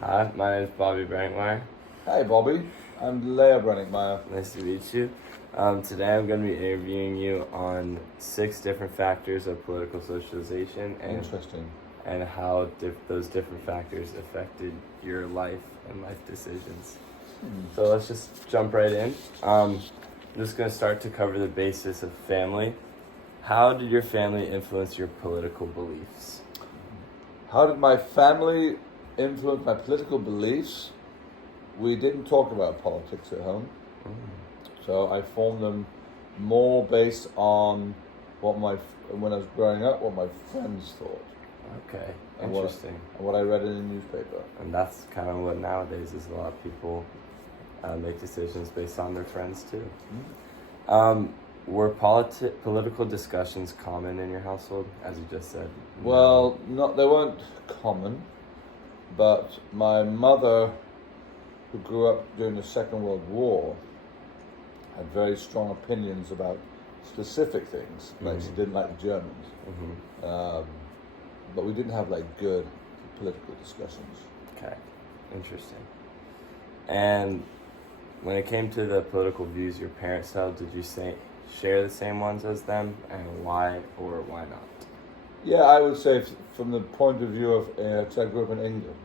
Hi, my name is Bobby Brankmeyer. Hi, Bobby. I'm Leah Brennickmeyer. Nice to meet you. Today I'm going to be interviewing you on 6 different factors of political socialization Interesting. and how those different factors affected your life and life decisions. So let's just jump right in. I'm just going to start to cover the basis of family. How did your family influence your political beliefs? How did my family influence my political beliefs? We didn't talk about politics at home, so I formed them more based on when I was growing up, what my friends thought. Okay, And interesting. what I read in the newspaper. And that's kind of what nowadays is a lot of people make decisions based on their friends too. Were political discussions common in your household, as you just said? Well, they weren't common, but my mother, who grew up during the Second World War, had very strong opinions about specific things. Like she didn't like the Germans, but we didn't have like good political discussions. Okay, interesting. And when it came to the political views your parents held, did you share the same ones as them, and why or why not? Yeah, I would say from the point of view of, I grew up in England,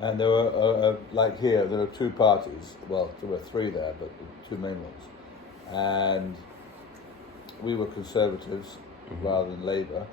and there were, like here, there were 2 parties. Well, there were 3 there, but the 2 main ones. And we were Conservatives rather than Labour,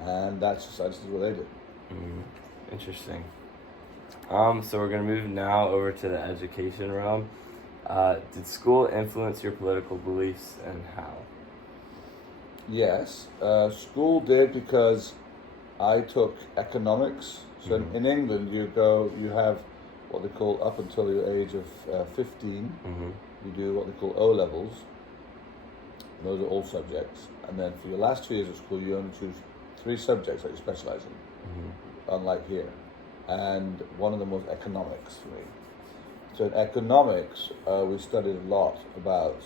and that's just what they did. Interesting. So we're going to move now over to the education realm. Did school influence your political beliefs, and how? Yes, school did, because I took economics. So in England, you have what they call, up until your age of 15, you do what they call O-levels. Those are all subjects. And then for your last 2 years of school, you only choose 3 subjects that you specialize in, unlike here. And one of them was economics for me. So in economics, we studied a lot about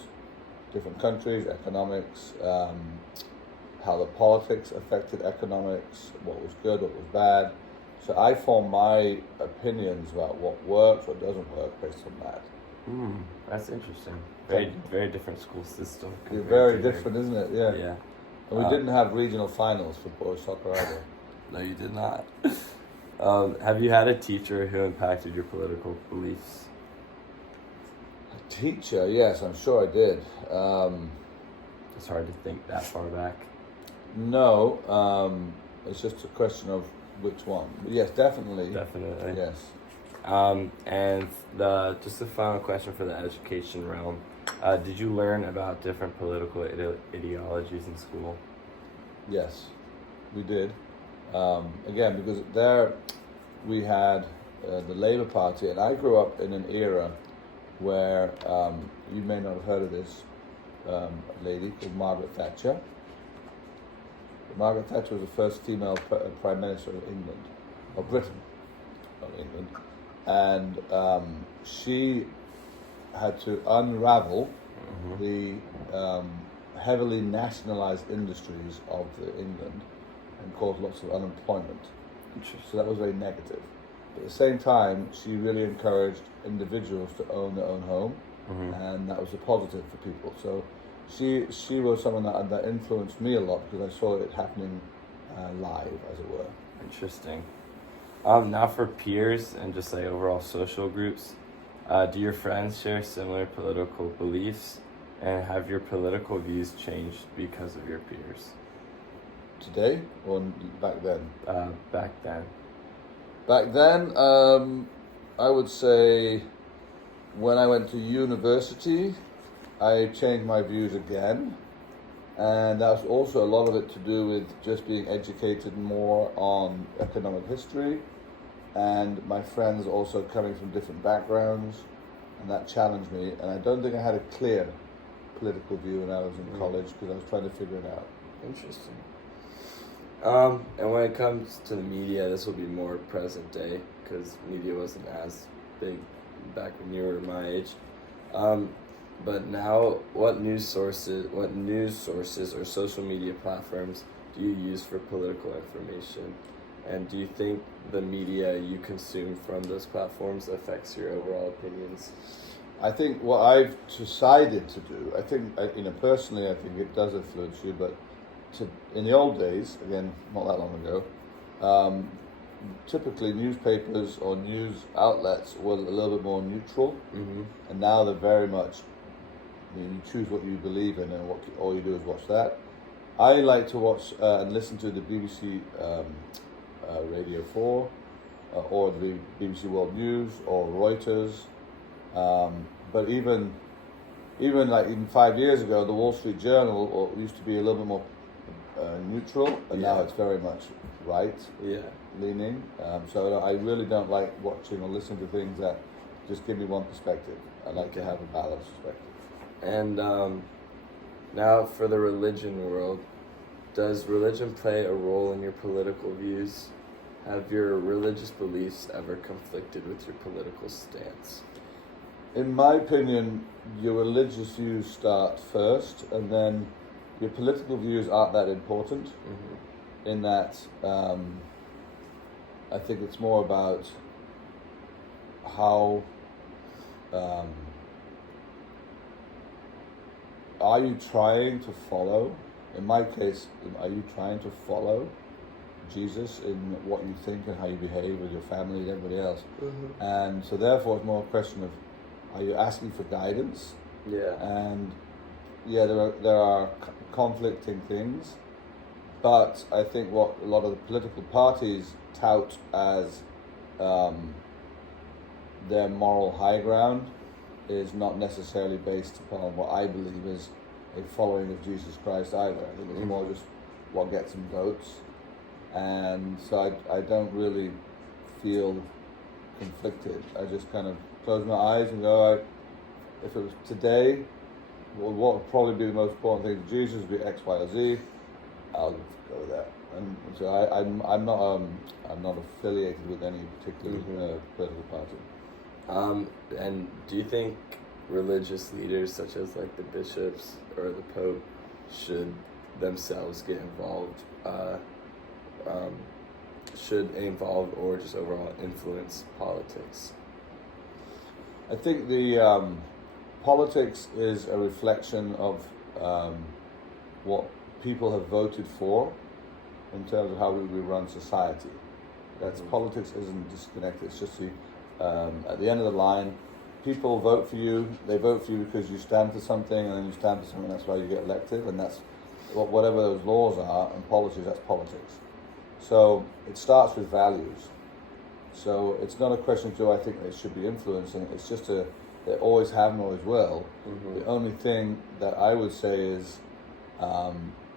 different countries, economics, how the politics affected economics, what was good, what was bad. So I formed my opinions about what works, what doesn't work based on that. That's interesting. Very different school system. Very different, isn't it? Yeah. Yeah. And we didn't have regional finals for boys soccer either. No, you did not. Have you had a teacher who impacted your political beliefs? A teacher, yes, I'm sure I did. It's hard to think that far back. No, it's just a question of which one. But yes, definitely. Definitely. Yes. And just the final question for the education realm. Did you learn about different political ideologies in school? Yes, we did. Again, because there we had the Labour Party, and I grew up in an era where, you may not have heard of this lady called Margaret Thatcher. Margaret Thatcher was the first female Prime Minister of England, of Britain, not England. And she had to unravel the heavily nationalised industries of England and caused lots of unemployment. So that was very negative. But at the same time, she really encouraged individuals to own their own home, and that was a positive for people. So she was someone that influenced me a lot, because I saw it happening live, as it were. Interesting. Now for peers and just like overall social groups, do your friends share similar political beliefs, and have your political views changed because of your peers? Today or back then? Back then. Back then, I would say when I went to university, I changed my views again. And that's also a lot of it to do with just being educated more on economic history, and my friends also coming from different backgrounds, and that challenged me. And I don't think I had a clear political view when I was in college, because I was trying to figure it out. Interesting. And when it comes to the media, this will be more present day, because media wasn't as big back when you were my age. But now, what news sources or social media platforms do you use for political information? And do you think the media you consume from those platforms affects your overall opinions? I think what I've decided to do, personally, I think it does influence you, but in the old days, again, not that long ago, typically newspapers or news outlets were a little bit more neutral, and now they're very much, you choose what you believe in, and all you do is watch that. I like to watch and listen to the BBC Radio 4 or the BBC World News or Reuters. But even 5 years ago, the Wall Street Journal used to be a little bit more neutral, and now it's very much leaning. So I really don't like watching or listening to things that just give me one perspective. I like to have a balanced perspective. And now for the religion world, does religion play a role in your political views? Have your religious beliefs ever conflicted with your political stance? In my opinion, your religious views start first, and then your political views aren't that important. In that, I think it's more about how are you trying to follow? In my case, are you trying to follow Jesus in what you think and how you behave with your family and everybody else? And so therefore it's more a question of, are you asking for guidance? And there are conflicting things, but I think what a lot of the political parties tout as their moral high ground is not necessarily based upon what I believe is a following of Jesus Christ either. I think it's more just what gets them votes. And so I don't really feel conflicted. I just kind of close my eyes and go, if it was today, what would probably be the most important thing to Jesus would be X, Y, or Z. I'll go with that. And so I'm not affiliated with any particular political party. And do you think religious leaders such as like the bishops or the Pope should themselves get involved? Should involve or just overall influence politics? I think the politics is a reflection of what people have voted for in terms of how we run society. That's politics isn't disconnected. It's just at the end of the line, people vote for you. They vote for you because you stand for something, and then you stand for something. That's why you get elected, and that's whatever those laws are and policies. That's politics. So it starts with values. So it's not a question, do I think they should be influencing? It's just they always have and always will. The only thing that I would say is,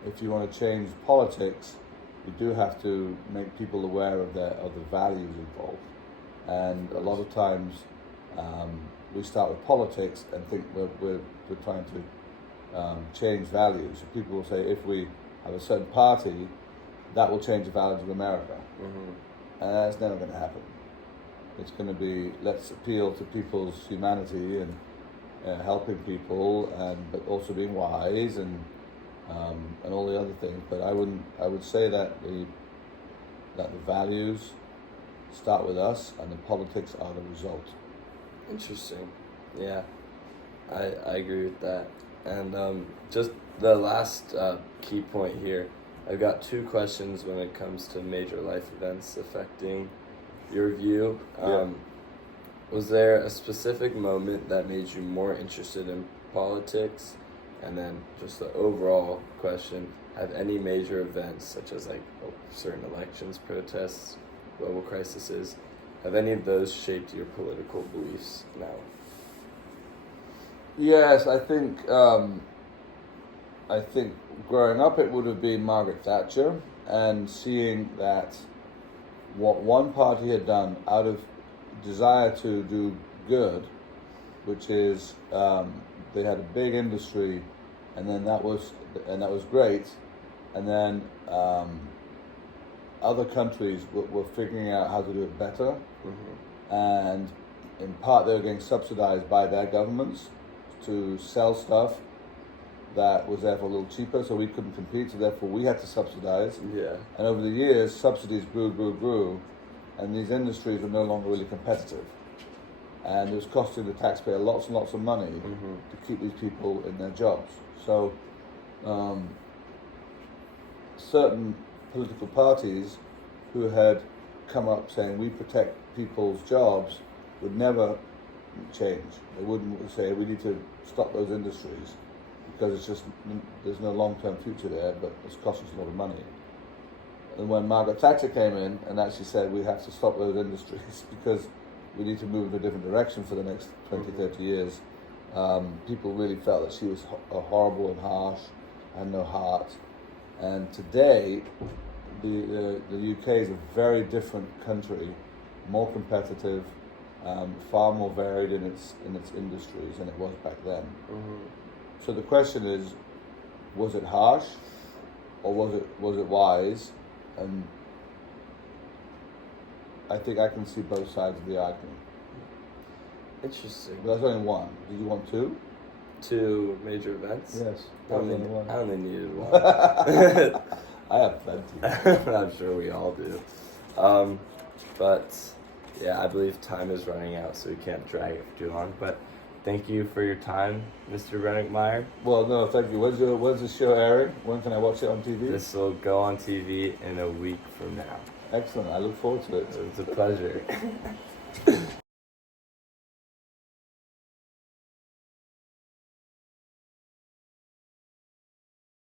if you want to change politics, you do have to make people aware of the values involved. And a lot of times, we start with politics and think we're trying to change values. So people will say, if we have a certain party, that will change the values of America. And that's never going to happen. It's going to be, let's appeal to people's humanity and helping people, but also being wise and all the other things. But I would say that the values start with us, and the politics are the result. Interesting. Yeah, I agree with that. And just the last key point here, I've got two questions when it comes to major life events affecting your view. Was there a specific moment that made you more interested in politics? And then just the overall question, have any major events, such as like certain elections, protests, global crises, have any of those shaped your political beliefs now? Yes, I think growing up it would have been Margaret Thatcher, and seeing that what one party had done out of desire to do good, which is they had a big industry, and then that was great, and then other countries were figuring out how to do it better, and in part they were getting subsidized by their governments to sell stuff that was therefore a little cheaper, so we couldn't compete, so therefore we had to subsidize. Yeah. And over the years, subsidies grew, and these industries were no longer really competitive. And it was costing the taxpayer lots and lots of money to keep these people in their jobs. So certain political parties who had come up saying we protect people's jobs would never change. They wouldn't say we need to stop those industries because it's just there's no long-term future there, but it's costing us a lot of money. And when Margaret Thatcher came in and actually said we have to stop those industries because we need to move in a different direction for the next 20, 30 years, people really felt that she was horrible and harsh and no heart. And today, the UK is a very different country, more competitive, far more varied in its industries than it was back then. So the question is, was it harsh, or was it wise? And I think I can see both sides of the argument. Interesting. But that's only one. Did you want two? 2 major events? Yes. I only needed one. I have plenty. I'm sure we all do. But yeah, I believe time is running out, so we can't drag it for too long. But thank you for your time, Mr. Rennickmeyer. Well, no, thank you. When's the show airing? When can I watch it on TV? This will go on TV in a week from now. Excellent. I look forward to it. It's a pleasure.